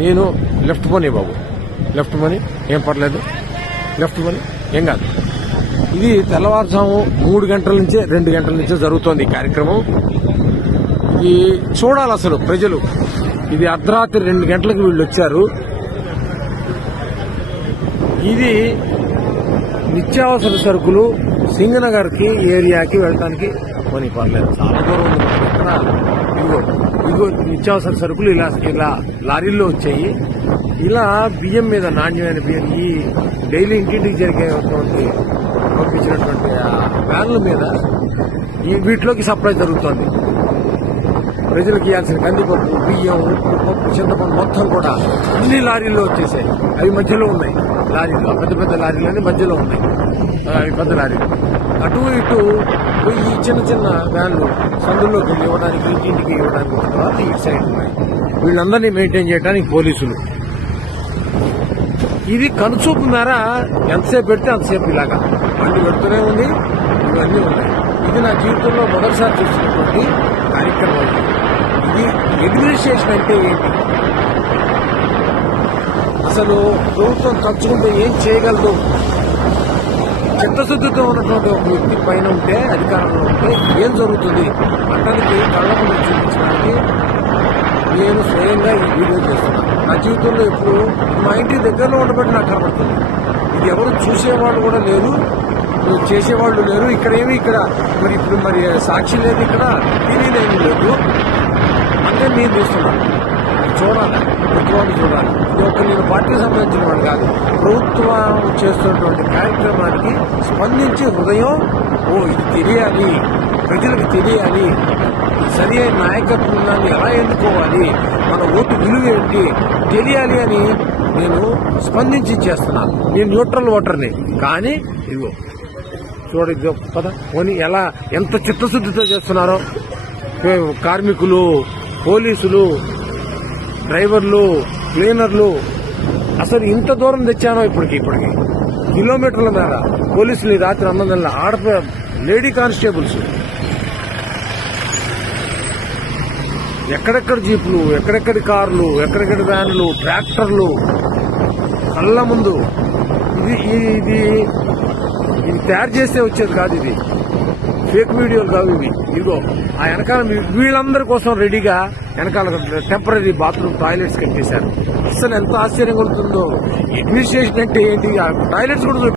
నేను లెఫ్ట్ పోనీ బాబు, లెఫ్ట్ పోనీ, ఏం పర్లేదు, లెఫ్ట్ పోనీ, ఏం కాదు. ఇది తెల్లవారుజాము 3 గంటల నుంచే 2 గంటల నుంచే జరుగుతోంది ఈ కార్యక్రమం. ఇది చూడాలి అసలు ప్రజలు. ఇది అర్ధరాత్రి 2 గంటలకు వీళ్ళు వచ్చారు. ఇది నిత్యావసర సరుకులు సింగనగర్ కి ఏరియాకి వెళ్ళడానికి కొని పర్లేదు, చాలా దూరం ఉంది. ఇక్కడ ఇదిగో నిత్యావసర సరుకులు ఇలా లారీల్లో వచ్చాయి. ఇలా బియ్యం మీద, నాణ్యమైన బియ్యం, ఈ డైలీ ఇంటింటికి జరిగేటువంటి పంపించినటువంటి వ్యాన్ల మీద వీటిలోకి సప్లై జరుగుతోంది. ప్రజలకు ఇవ్వాల్సిన కందిపప్పు, బియ్యం, ఉప్పు, పప్పు, చింతపండు మొత్తం కూడా అన్ని లారీల్లో వచ్చేసాయి. అవి మధ్యలో ఉన్నాయి లారీలు, పెద్ద పెద్ద లారీలన్నీ మధ్యలో ఉన్నాయి. అవి పెద్ద లారీలు. అటు ఇటు ఈ చిన్న చిన్న వ్యాన్లు సందుల్లోకి వెళ్ళి ఇవ్వడానికి, ఇంటింటికి ఇవ్వడానికి తర్వాత ఇటు సైడ్ ఉన్నాయి. వీళ్ళందరినీ మెయింటైన్ చేయడానికి పోలీసులు. ఇది కనుచూపు మేర ఎంతసేపు పెడితే అంతసేపు ఇలాగా బండి పెడుతూనే ఉంది. ఇవన్నీ ఉన్నాయి. ఇది నా జీవితంలో మొదటిసారి చూసినటువంటి కార్యక్రమం. ఇది అడ్మినిస్ట్రేషన్ అంటే ఏంటి, అసలు ప్రభుత్వం తలుచుకుంటే ఏం చేయగలదు? చిత్తశుద్ధితో ఉన్నటువంటి ఒక వ్యక్తి పైన ఉంటే, అధికారంలో ఉంటే ఏం జరుగుతుంది అతనికి కళ్ళ ముందు చూపించడానికి నేను స్వయంగా ఈ వీడియో చేస్తున్నాను. నా జీవితంలో ఎప్పుడు మా ఇంటి దగ్గరలో ఉండబట్టి నాకు కనబడుతుంది. ఇది ఎవరు చూసేవాళ్ళు కూడా లేరు, చేసేవాళ్ళు లేరు. ఇక్కడ మరి ఇప్పుడు సాక్షి లేదు, ఇక్కడ తెలియదేమీ లేదు. అంటే నేను చూస్తున్నాను. చూడాలి, ప్రభుత్వాన్ని చూడాలి. ఇది ఒక నేను పార్టీకి సంబంధించిన వాడు కాదు. ప్రభుత్వం చేస్తున్నటువంటి కార్యక్రమానికి స్పందించి హృదయం, ఇది తెలియాలి, ప్రజలకు తెలియాలి, సరి అయిన నాయకత్వాన్ని ఎలా ఎన్నుకోవాలి, మన ఓటు విలువ ఏంటి తెలియాలి అని నేను స్పందించి చేస్తున్నాను. నేను న్యూట్రల్ ఓటర్ని. కానీ ఇదిగో చూడ పద పోనీ ఎంత చిత్తశుద్ధితో చేస్తున్నారో కార్మికులు, పోలీసులు, డ్రైవర్లు, క్లీనర్లు. అసలు ఇంత దూరం తెచ్చానో ఇప్పటికి కిలోమీటర్ల మేర పోలీసులు ఈ రాత్రి 9 గంటల లేడీ కానిస్టేబుల్స్, ఎక్కడెక్కడ జీపులు, ఎక్కడెక్కడి కార్లు, ఎక్కడెక్కడి వ్యాన్లు, ట్రాక్టర్లు కళ్ళ ముందు. ఇది తయారు చేస్తే వచ్చేది కాదు. ఇది ఫేక్ వీడియోలు కావు ఇవి. ఇదిగో ఆ వెనకాల వీళ్ళందరి కోసం రెడీగా వెనకాల టెంపరీ బాత్రూమ్ టాయిలెట్స్ కట్టేశారు. అసలు ఎంత ఆశ్చర్యం కలుగుతుందో. అడ్మినిస్ట్రేషన్ అంటే ఏంటి, టాయిలెట్స్ కూడా